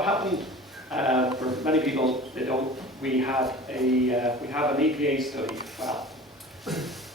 what happened for many people, they don't. We have an EPA study. Well,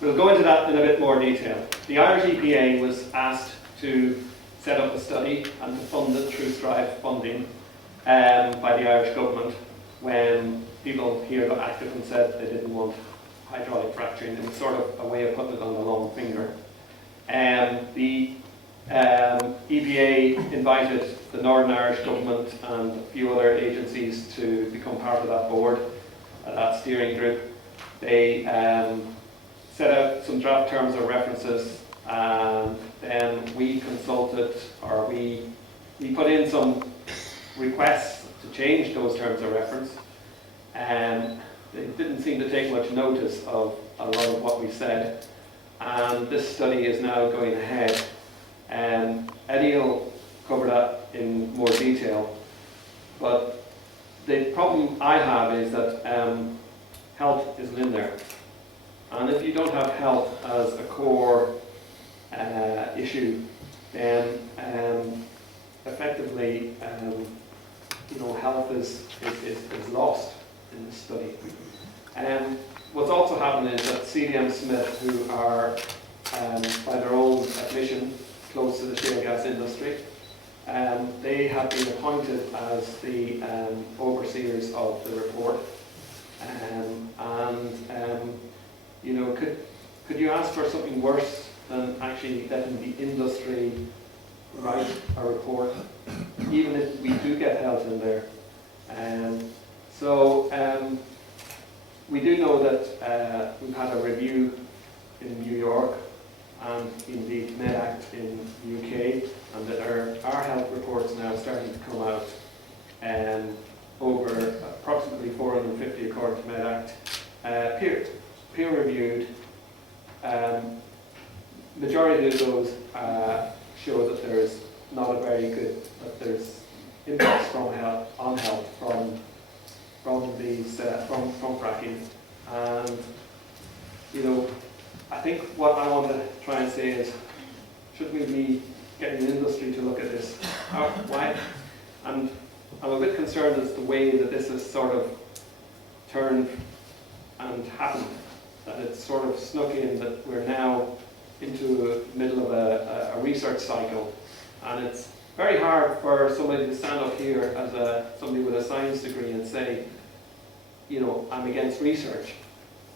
we'll go into that in a bit more detail. The Irish EPA was asked to set up a study and to fund it through Strive funding by the Irish government when people here got active and said they didn't want hydraulic fracturing. It was sort of a way of putting it on the long finger. The EPA invited the Northern Irish government and a few other agencies to become part of that board, that steering group. They set out some draft terms of references, and then we consulted, or we put in some requests to change those terms of reference. They didn't seem to take much notice of a lot of what we said, and this study is now going ahead. Eddie will cover that in more detail, but the problem I have is that health isn't in there. And if you don't have health as a core issue, then effectively, health is lost in this study. What's also happened is that CDM Smith, who are, by their own admission, close to the shale gas industry, they have been appointed as the overseers of the report. Could you ask for something worse than actually letting the industry write a report, even if we do get health in there? We do know that we've had a review in New York and indeed MedAct in the UK, and that our health reports now are starting to come out, over approximately 450 according to MedAct, peer-reviewed. Majority of those show that there is not a very good, that there's impacts on health from fracking. And I think what I want to try and say is, should we be getting the industry to look at this? Why? And I'm a bit concerned as the way that this has sort of turned and happened, that it's sort of snuck in, that we're now into the middle of a research cycle, and it's very hard for somebody to stand up here as somebody with a science degree and say, I'm against research.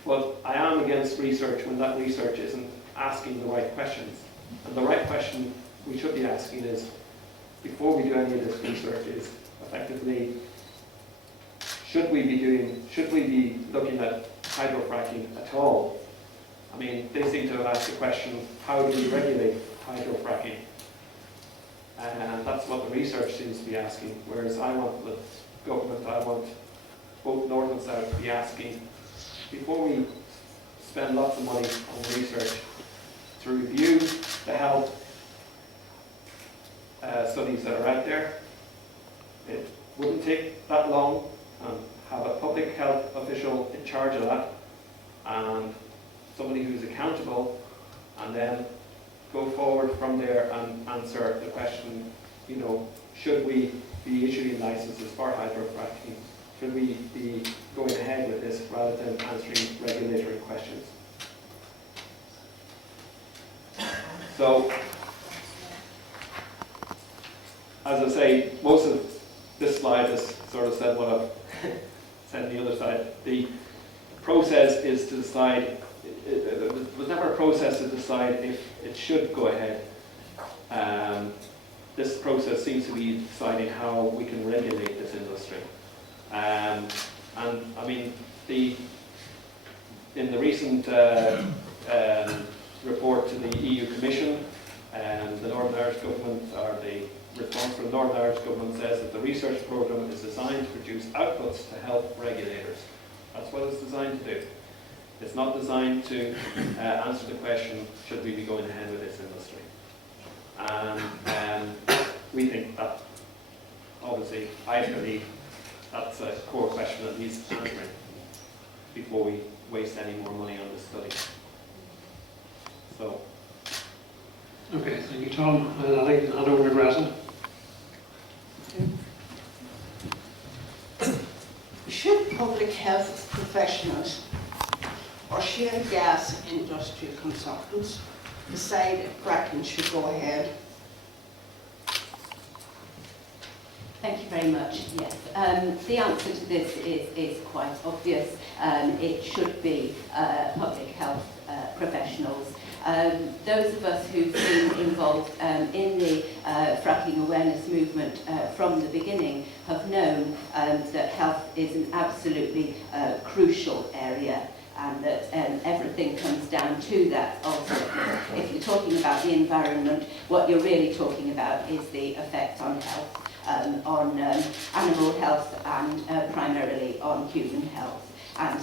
But I am against research when that research isn't asking the right questions. And the right question we should be asking is, before we do any of this research, is effectively, should we be looking at hydrofracking at all? I mean, they seem to have asked the question, how do we regulate hydrofracking? And that's what the research seems to be asking, whereas I want the government, I want both North and South to be asking, before we spend lots of money on research, to review the health studies that are out there. It wouldn't take that long, and have a public health official in charge of that, and somebody who's accountable, and then go forward from there and answer the question, should we be issuing licenses for hydrofracking? Should we be going ahead with this rather than answering regulatory questions? So, as I say, most of this slide has sort of said what I've said on the other side. The process is to decide, it was never a process to decide if it should go ahead. This process seems to be deciding how we can regulate this industry. And I mean, in the recent report to the EU Commission, the Northern Irish government, or the response from the Northern Irish government, says that the research programme is designed to produce outputs to help regulators. That's what it's designed to do. It's not designed to answer the question, should we be going ahead with this industry? And we think that, obviously, I believe that's a core question that needs answering before we waste any more money on this study. So. Okay, thank you, Tom. And I'd like to hand over to Greta. health professionals or shale gas industry consultants decide if fracking should go ahead? Thank you very much. Yes, the answer to this is quite obvious. It should be public health professionals. Those of us who've been involved in the fracking awareness movement from the beginning have known that health is an absolutely crucial area, and that everything comes down to that ultimately. If you're talking about the environment, what you're really talking about is the effect on health, on animal health and primarily on human health. And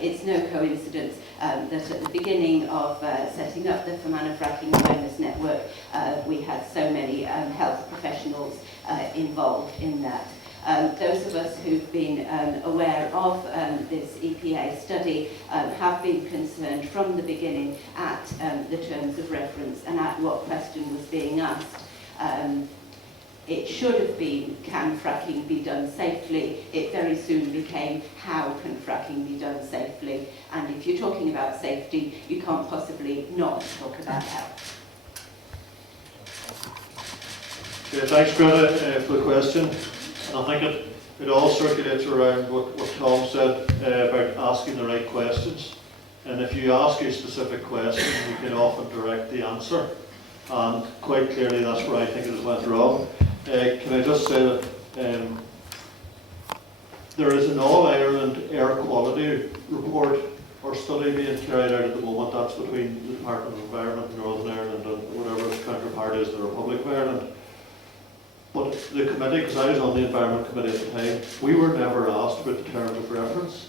it's no coincidence that at the beginning of setting up the Fermanagh Fracking Awareness Network, we had so many health professionals involved in that. Those of us who've been aware of this EPA study have been concerned from the beginning at the terms of reference and at what question was being asked. It should have been, can fracking be done safely? It very soon became, how can fracking be done safely? And if you're talking about safety, you can't possibly not talk about health. Yeah, thanks, Greta, for the question. And I think it all circulates around what Tom said about asking the right questions. And if you ask a specific question, you can often direct the answer. And quite clearly, that's where I think it has went wrong. Can I just say that there is an All-Ireland Air Quality Report or study being carried out at the moment. That's between the Department of Environment in Northern Ireland and whatever its counterpart is in the Republic of Ireland. But the committee, because I was on the Environment Committee at the time, we were never asked about the terms of reference.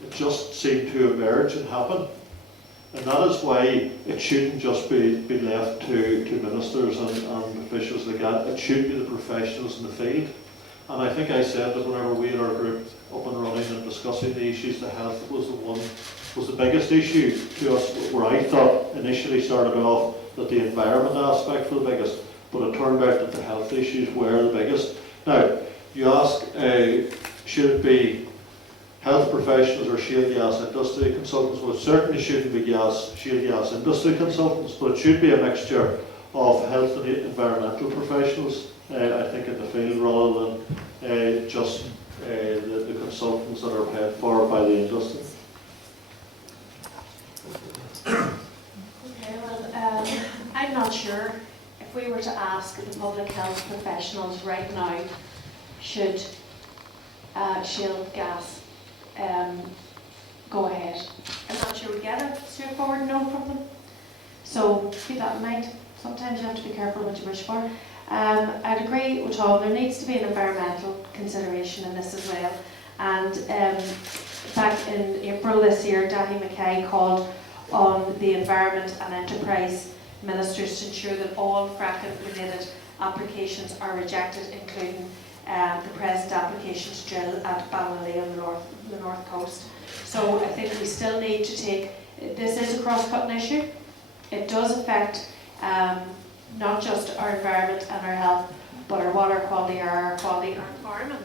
It just seemed to emerge and happen. And that is why it shouldn't just be left to ministers and officials like that. It should be the professionals in the field. And I think I said that whenever we had our group up and running and discussing the issues, the health was the biggest issue to us, where I thought initially started off that the environment aspect was the biggest, but it turned out that the health issues were the biggest. Now, you ask, should it be health professionals or shale gas industry consultants? Well, it certainly shouldn't be shale gas industry consultants, but it should be a mixture of health and environmental professionals, I think, in the field, rather than just the consultants that are paid for by the industry. Okay, well, I'm not sure if we were to ask the public health professionals right now, should shale gas go ahead. I'm not sure we get a straightforward no from them. So keep that in mind. Sometimes you have to be careful what you wish for. I'd agree with Tom, there needs to be an environmental consideration in this as well. And back in April this year, Daithí Mackay called on the Environment and Enterprise Ministers to ensure that all fracking-related applications are rejected, including the present application to drill at Ballinalee on the north coast. So I think we still need to take, this is a cross-cutting issue. It does affect not just our environment and our health, but our water quality, our air quality, our farming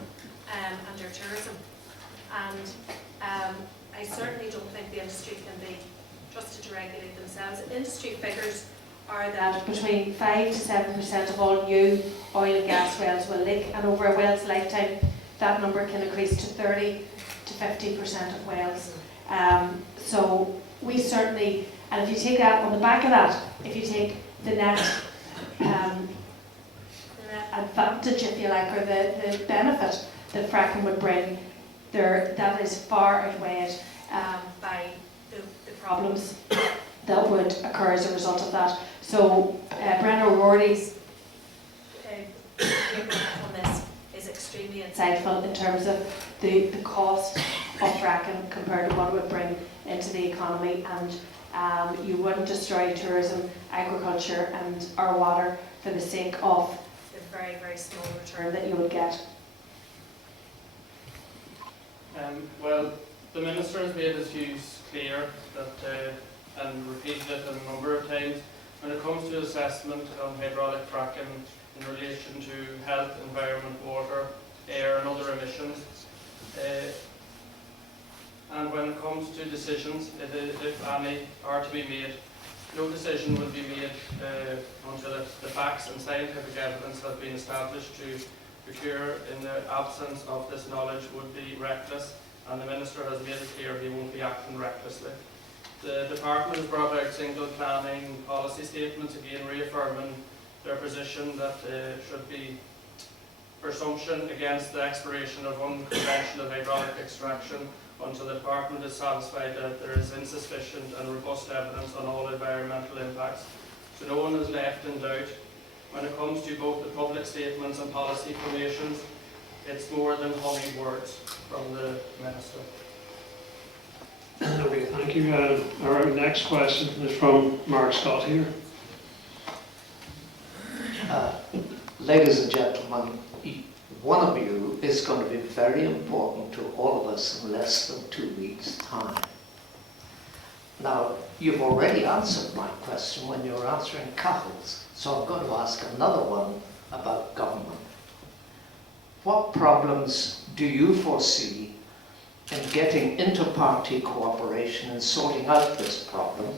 and our tourism. And I certainly don't think the industry can be trusted to regulate themselves. Industry figures are that between 5 to 7% of all new oil and gas wells will leak, and over a well's lifetime that number can increase to 30 to 50% of wells. So we certainly, and if you take that on the back of that, if you take the net advantage, if you like, or the benefit that fracking would bring, that is far outweighed by the problems that would occur as a result of that. So Brenna O'Rourke's paper on this is extremely insightful in terms of the cost of fracking compared to what it would bring into the economy, and you wouldn't destroy tourism, agriculture and our water for the sake of the very, very small return that you would get. Well, the Minister has made his views clear that, and repeated it a number of times, when it comes to assessment of hydraulic fracking in relation to health, environment, water, air and other emissions. and when it comes to decisions, if any are to be made, no decision will be made until the facts and scientific evidence have been established to procure in the absence of this knowledge would be reckless, and the Minister has made it clear he won't be acting recklessly. The Department has brought out single planning policy statements, again reaffirming their position that should be presumption against the exploration of unconventional hydraulic extraction until the Department is satisfied that there is insufficient and robust evidence on all environmental impacts. So no one is left in doubt. When it comes to both the public statements and policy formations, it's more than honeyed words from the Minister. Okay, thank you. Our next question is from Mark Scott here. Ladies and gentlemen, one of you is going to be very important to all of us in less than 2 weeks' time. Now, you've already answered my question when you were answering Cahill's, so I'm going to ask another one about government. What problems do you foresee in getting inter-party cooperation and sorting out this problem,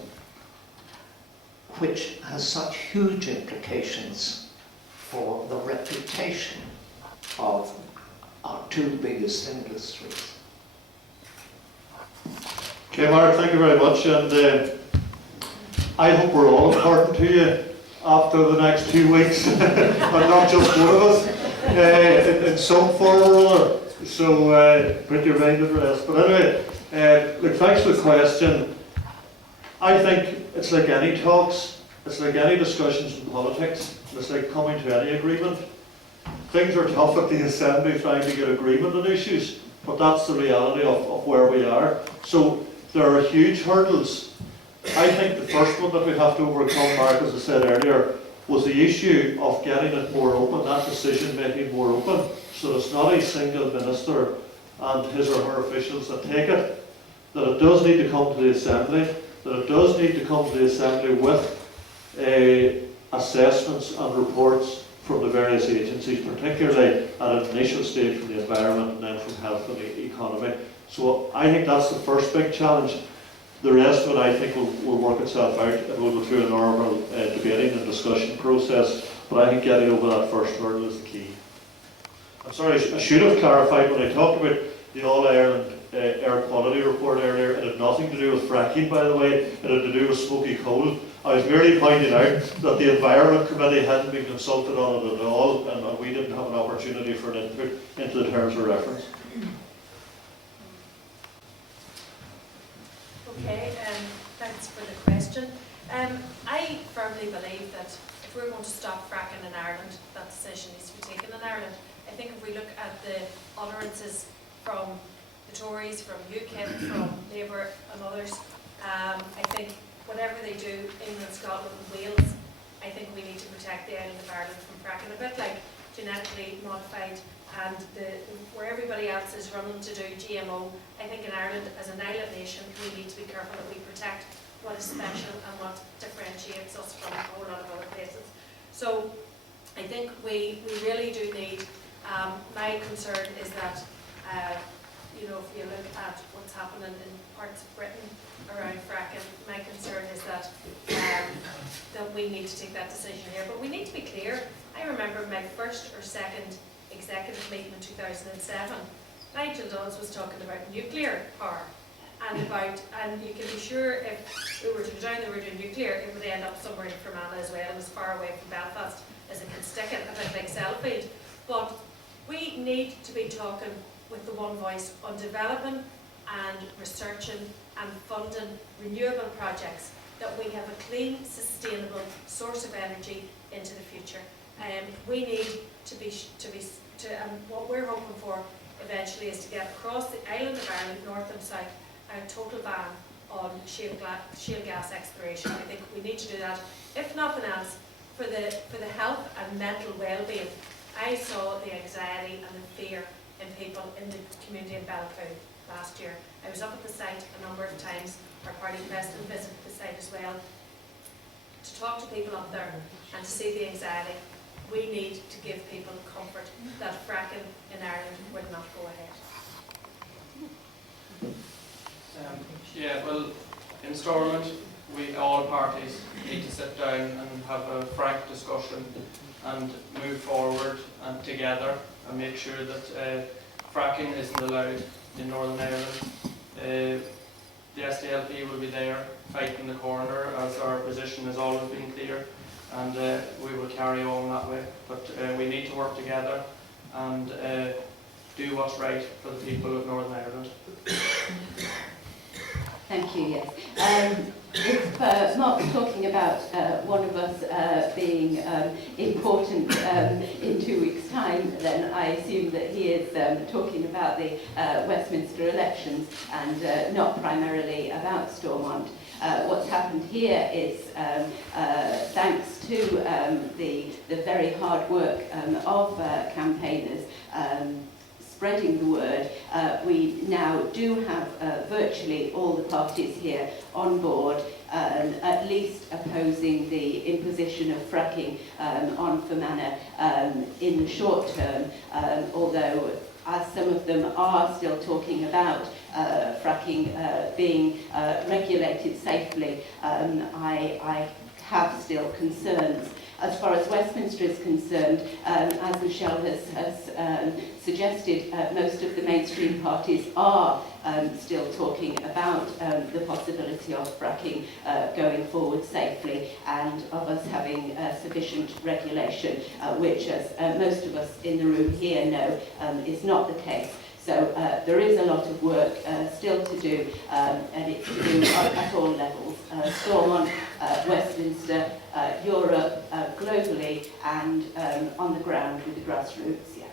which has such huge implications for the reputation of our two biggest industries? Okay, Mark, thank you very much, and I hope we're all important to you after the next 2 weeks, and not just one of us, in some form or other. So put your mind at rest. But anyway, look, thanks for the question. I think it's like any talks, it's like any discussions in politics, it's like coming to any agreement. Things are tough at the Assembly trying to get agreement on issues, but that's the reality of where we are. So there are huge hurdles. I think the first one that we have to overcome, Mark, as I said earlier, was the issue of getting it more open, that decision making more open, so it's not a single minister and his or her officials that take it, that it does need to come to the Assembly, that it does need to come to the Assembly with assessments and reports from the various agencies, particularly at an initial stage from the environment and then from health and the economy. So I think that's the first big challenge. The rest of it, I think, will work itself out. It will go through a normal debating and discussion process, but I think getting over that first hurdle is the key. I'm sorry, I should have clarified when I talked about the All-Ireland Air Quality Report earlier. It had nothing to do with fracking, by the way. It had to do with smoky coal. I was merely pointing out that the Environment Committee hadn't been consulted on it at all, and we didn't have an opportunity for an input into the terms of reference. Okay, thanks for the question. I firmly believe that if we're going to stop fracking in Ireland, that decision needs to be taken in Ireland. I think if we look at the utterances from the Tories, from UKIP, from Labour and others, I think whatever they do, England, Scotland and Wales, I think we need to protect the island of Ireland from fracking, a bit like genetically modified and where everybody else is running to do GMO. I think in Ireland, as an island nation, we need to be careful that we protect what is special and what differentiates us from a whole lot of other places. So I think we really do need, my concern is that, you know, if you look at what's happening in parts of Britain around fracking, my concern is that that we need to take that decision here. But we need to be clear. I remember my first or second executive meeting in 2007, Nigel Dodds was talking about nuclear power and you can be sure if we were to go down the route of nuclear, it would end up somewhere in Fermanagh as well, and as far away from Belfast as it could stick it, a bit like Sellafield. But we need to be talking with the one voice on developing and researching and funding renewable projects, that we have a clean, sustainable source of energy into the future. We need and what we're hoping for eventually is to get across the island of Ireland, north and south, a total ban on shale gas exploration. I think we need to do that, if nothing else, for the health and mental well-being. I saw the anxiety and the fear in people in the community in Belfast last year. I was up at the site a number of times. Our party president visited the site as well, to talk to people up there and to see the anxiety. We need to give people comfort that fracking in Ireland will not go ahead. Yeah, well, in Stormont, all parties need to sit down and have a frank discussion and move forward and together and make sure that fracking isn't allowed in Northern Ireland. The SDLP will be there fighting the corner, as our position has always been clear, and we will carry on that way. But we need to work together and do what's right for the people of Northern Ireland. Thank you, yes. If Mark's talking about one of us being important in 2 weeks' time, then I assume that he is talking about the Westminster Elections and not primarily about Stormont. What's happened here is, thanks to the very hard work of campaigners, spreading the word, we now do have virtually all the parties here on board, at least opposing the imposition of fracking on Fermanagh in the short term, although as some of them are still talking about fracking being regulated safely, I have still concerns. As far as Westminster is concerned, as Michelle has suggested, most of the mainstream parties are still talking about the possibility of fracking going forward safely and of us having sufficient regulation, which, as most of us in the room here know, is not the case. So there is a lot of work still to do, and it's to do at all levels. Stormont, Westminster, Europe, globally, and on the ground with the grassroots. Yeah.